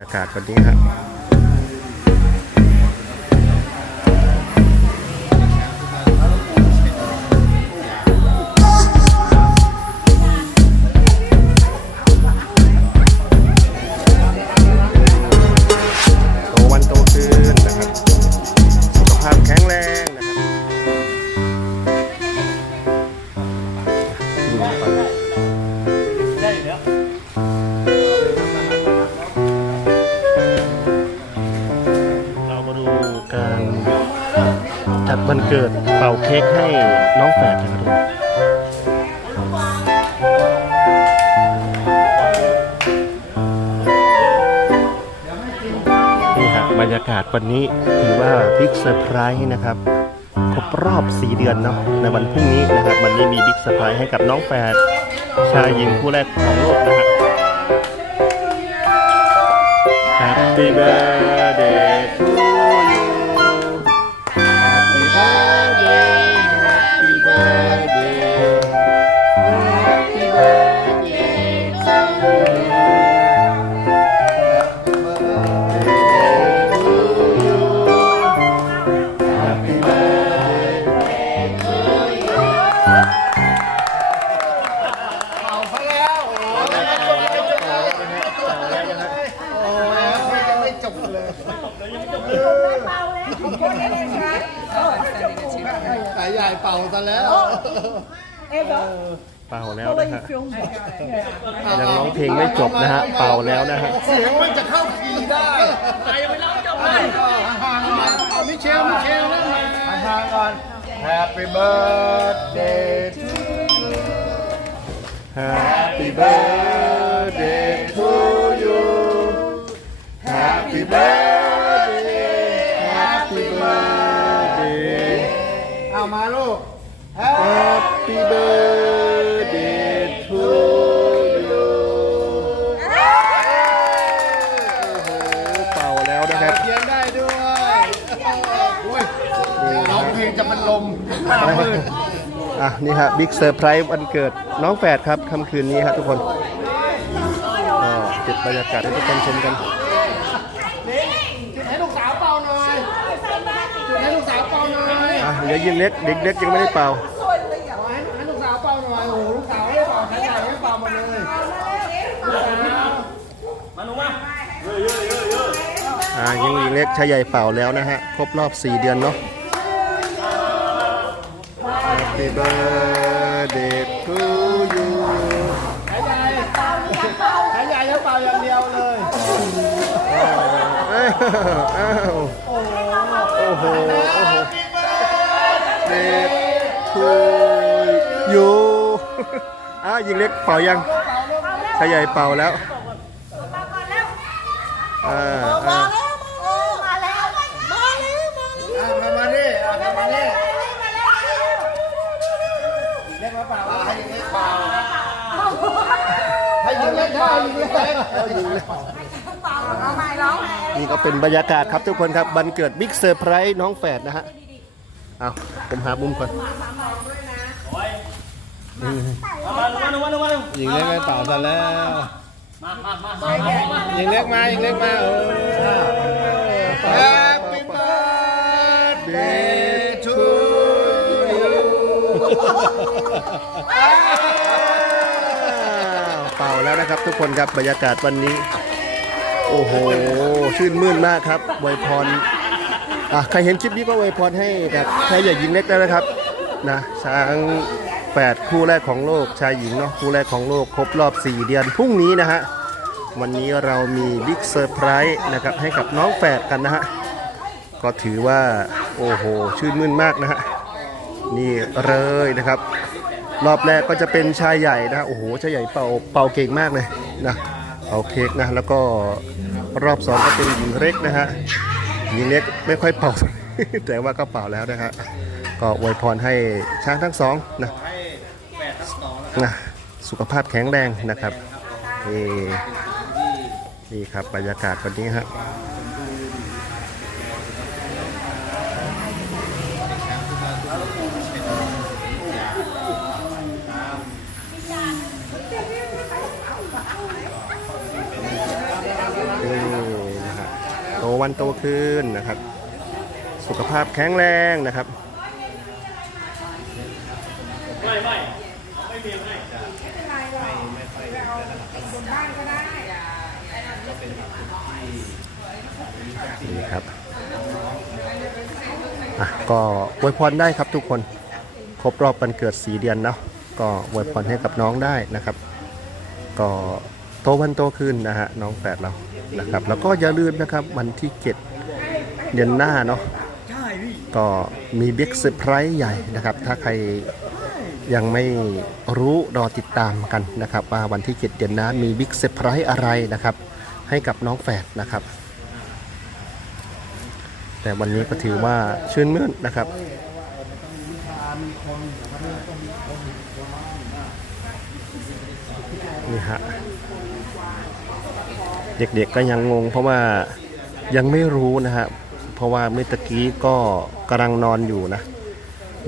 อากาศวันนี้ครับ ให้น้องแฝดกันครับนี่ฮะบรรยากาศวันนี้ถือว่าบิ๊กเซอร์ไพรส์นะครับครบรอบ 4 เดือนเนาะในวันพรุ่งนี้นะครับ วันนี้มีบิ๊กเซอร์ไพรส์ให้กับน้องแฝดชายหญิงคู่แรกของโลกนะฮะ Happy birthday จบเลยยังไม่จบเลยเป่ายใหญ่เป่าซะแล้วเป่าแล้วนะฮะยังร้องเพลงไม่จบนะฮะเป่าแล้วนะฮะเสียงมันจะเข้าคีย์ได้ใครยังไม่ร้องจบเลยห่างมาเอามิเชลมิเชลนั่นมาห่างก่อน Happy birthday to you Happy birthday to you Happy birthday ลูก Happy birthday to you โอ้โหเป่าแล้วนะครับ เขียนได้ด้วยอุ้ยร้องเพลงจะเป็นลมหน้ามืดอะนี่ฮะบิ๊กเซอร์ไพรส์วันเกิดน้องแฝดครับค่ำคืนนี้ฮะทุกคนก็เก็บบรรยากาศให้ทุกคนชมกัน จุดให้ลูกสาวเป่าหน่อยจุดให้ลูกสาวเป่าหน่อย อะ เดี๋ยวยิงเล็กเด็กเล็กยังไม่ได้เป่าให้ให้ลูกสาวเป่าหน่อยโอ้โหลูกสาวไม่เป่าใช้ใหญ่ไม่เป่าหมดเลยลูกสาวอ่ายิงยิงเล็กชายใหญ่เป่าแล้วนะฮะครบรอบ 4 เดือนเนาะ Happy birthday to you ใช้ใหญ่ใช้ใหญ่แล้วเป่าอย่างเดียวเลยอ้าวอ้าวโอ้โหโอ้โห Birthday to you อะยิงเล็กเป่ายังชายใหญ่เป่าแล้วอ่าอ่าอะมามาดิอะมามาดิเรียกมาเป่าให้ยิงเล็กเป่าให้ยิงเล็กได้ยิงเล็กให้ยิงเล็กนี่ก็เป็นบรรยากาศครับทุกคนครับบันเกิดบิ๊กเซอร์ไพรส์น้องแฝดนะฮะ เอาผมหามุมก่อนยิงเล็กไม่เป่าซะแล้วยิงเล็กมายิงเล็กมาเออ Happy birthday to you เป่าแล้วนะครับทุกคนครับบรรยากาศวันนี้ โอ้โห ชื่นมื่นมากครับอวยพร อะใครเห็นคลิปนี้ก็อวยพรให้กับใครอยากยิงเล็กได้นะครับนะช้างแปดคู่แรกของโลกชายหญิงเนาะคู่แรกของโลกครบรอบ 4 เดือนพรุ่งนี้นะฮะวันนี้เรามีบิ๊กเซอร์ไพรส์นะครับให้กับน้องแฝดกันนะฮะก็ถือว่าโอ้โหชื่นมื่นมากนะฮะนี่เลยนะครับ รอบแรกก็จะเป็นชายใหญ่นะโอ้โหชายใหญ่เป่าเป่าเก่งมากเลยนะเป่าเค้กนะแล้วก็รอบสองก็เป็นหญิงเล็กนะฮะ หญิงเล็กไม่ค่อยเป่า แต่ว่าก็เป่าแล้วนะฮะก็อวยพรให้ช้างทั้งสองนะนะสุขภาพแข็งแรงนะครับนี่นี่ครับบรรยากาศวันนี้ฮะ วันโตขึ้นนะครับ สุขภาพแข็งแรงนะครับนี่ครับอะก็อวยพรได้ครับทุกคนครบรอบวันเกิดสีเดือนเนาะก็อวยพรให้กับน้องได้นะครับ ก็ ตวันโตขึ้นนะฮะน้องแฝดเรานะครับ แล้วก็อย่าลืมนะครับวันที่เจ็ดเดือนหน้าเนาะก็มีบิ๊กเซอร์ไพรส์ใหญ่นะครับ ถ้าใครยังไม่รู้รอติดตามกันนะครับ ว่าวันที่7เดือนหน้ามีบิ๊กเซอร์ไพรส์อะไรนะครับ ให้กับน้องแฝดนะครับ แต่วันนี้ก็ถือว่าชื่นมื่นนะครับนี่ฮะ เด็กๆก็ยังงง เพราะว่ายังไม่รู้นะฮะเพราะว่าเมื่อตะกี้ก็กำลังนอนอยู่นะ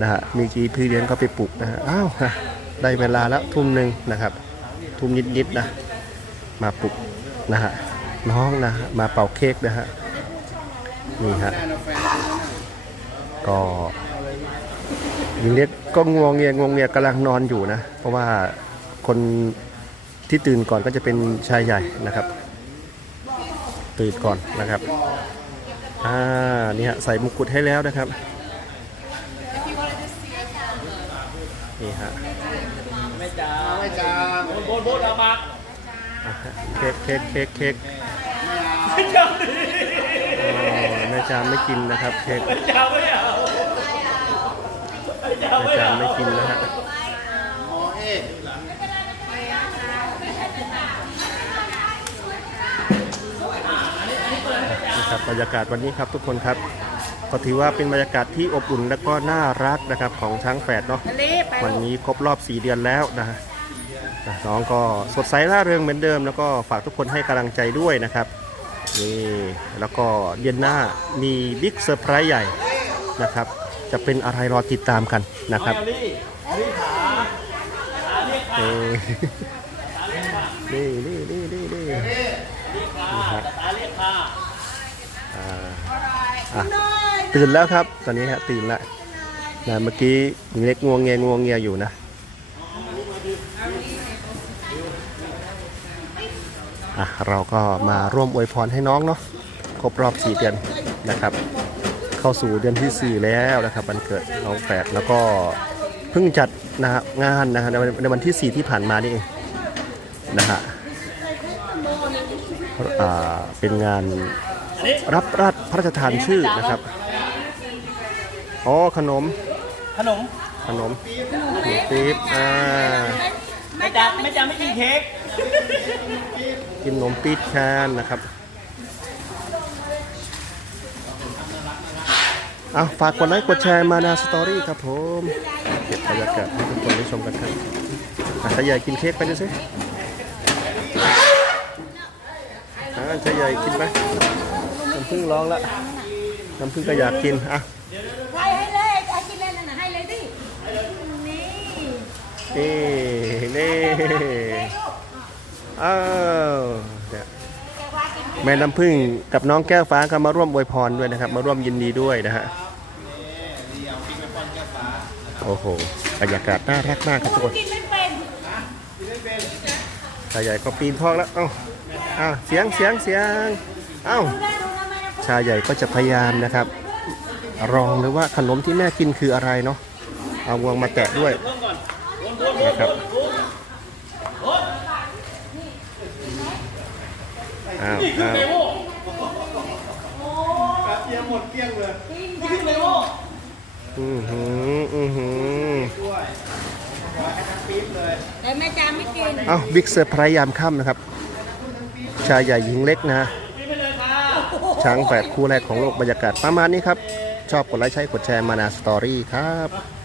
นะฮะมีกี้พี่เลี้ยงก็ไปปลุกนะฮะอ้าวได้เวลาแล้วทุ่มหนึ่งนะครับ ทุ่มนิดๆนะมาปลุกนะฮะน้องนะฮะมาเป่าเค้กนะฮะนี่ฮะก็ยิงเล็กก็งวงเงียงวงเงียกำลังนอนอยู่นะ เพราะว่าคนที่ตื่นก่อนก็จะเป็นชายใหญ่นะครับ ตื่นก่อนนะครับอ่านี่ฮะใส่มงกุฎให้แล้วนะครับนี่ฮะไม่จ้าไม่จ้าโบนโบนเอามาอะฮะเค้กเค้กเค้กเค้กไม่จ้าอ๋อแม่จามไม่กินนะครับเค้กไม่จ้าไม่เอาไม่จ้าแม่ไม่จามเอาไม่กินนะฮะ ครับบรรยากาศวันนี้ครับทุกคนครับ ก็ถือว่าเป็นบรรยากาศที่อบอุ่นและก็น่ารักนะครับของช้างแฝดเนาะวันนี้ครบรอบ 4 เดือนแล้วนะฮะนะน้องก็สดใสร่าเริงเหมือนเดิม แล้วก็ฝากทุกคนให้กำลังใจด้วยนะครับนี่แล้วก็เดือนหน้ามีบิ๊กเซอร์ไพรส์ใหญ่นะครับ จะเป็นอะไรรอติดตามกันนะครับเอาลี่ลี่ขาขาเรียกขาเออนี่นี่นี่นี่นี่ เรียกขาตาเรียกขา อ่า อะตื่นแล้วครับ ตอนนี้ฮะตื่นแล้วนะเมื่อกี้หญิงเล็กงวงเงียงวงเงียอยู่นะอะเราก็มาร่วมอวยพรให้น้องเนาะครบรอบ4เดือนนะครับ เข้าสู่เดือนทีสี่ 4 แล้วนะครับวันเกิดน้องแฝดแล้วก็เพิ่งจัดนะฮะงานนะฮะในวันที่ 4 ที่ผ่านมานี่เองนะฮะอ่าเป็นงาน รับราชพระราชทานชื่อนะครับ อ๋อขนม ขนมขนมขนมปี๊บอ่าไม่จ้าไม่จ้าไม่กินเค้กกินขนมปี๊บแคนนะครับเอาฝากกดไลค์กดแชร์มานาสตอรี่ครับผมเก็บบรรยากาศให้ทุกคนได้ชมกันครับอะชายใหญ่กินเค้กไปดูสิอ่าชายใหญ่กินไปน้ำผึ้งร้องละน้ำผึ้งก็อยากกินอะให้ให้เลยไอ้กินเล่นนั่นน่ะให้เลยดินี่นี่นี่อ้าวเนี่ยแกว่ากินแม่น้ำพึ่งกับน้องแก้วฟ้าก็มาร่วมอวยพรด้วยนะครับ มาร่วมยินดีด้วยนะฮะโอ้โหบรรยากาศน่ารักมากครับทุกคนกินไม่เป็นชายใหญ่ก็ปีนทองแล้วเอ้าอ้าวเสียงเสียงเสียงเอ้า ชายใหญ่ก็จะพยายามนะครับลองหรือว่าขนมที่แม่กินคืออะไรเนาะเอางวงมาแตะด้วยเพิ่มก่อนนะครับอ้าวนี่คืออ้าวเมโม่กินนี่คือเมโม่อือหืออือหือแต่แม่จามไม่กินเอ้าบิ๊กเซอร์ไพรส์ยามค่ำนะครับ ชายใหญ่หญิงเล็กนะฮะกินไปเลยค่ะ ช้างแฝดคู่แรกของโลกบรรยากาศประมาณนี้ครับ ชอบกดไลค์ใช้กดแชร์มานาสตอรี่ครับ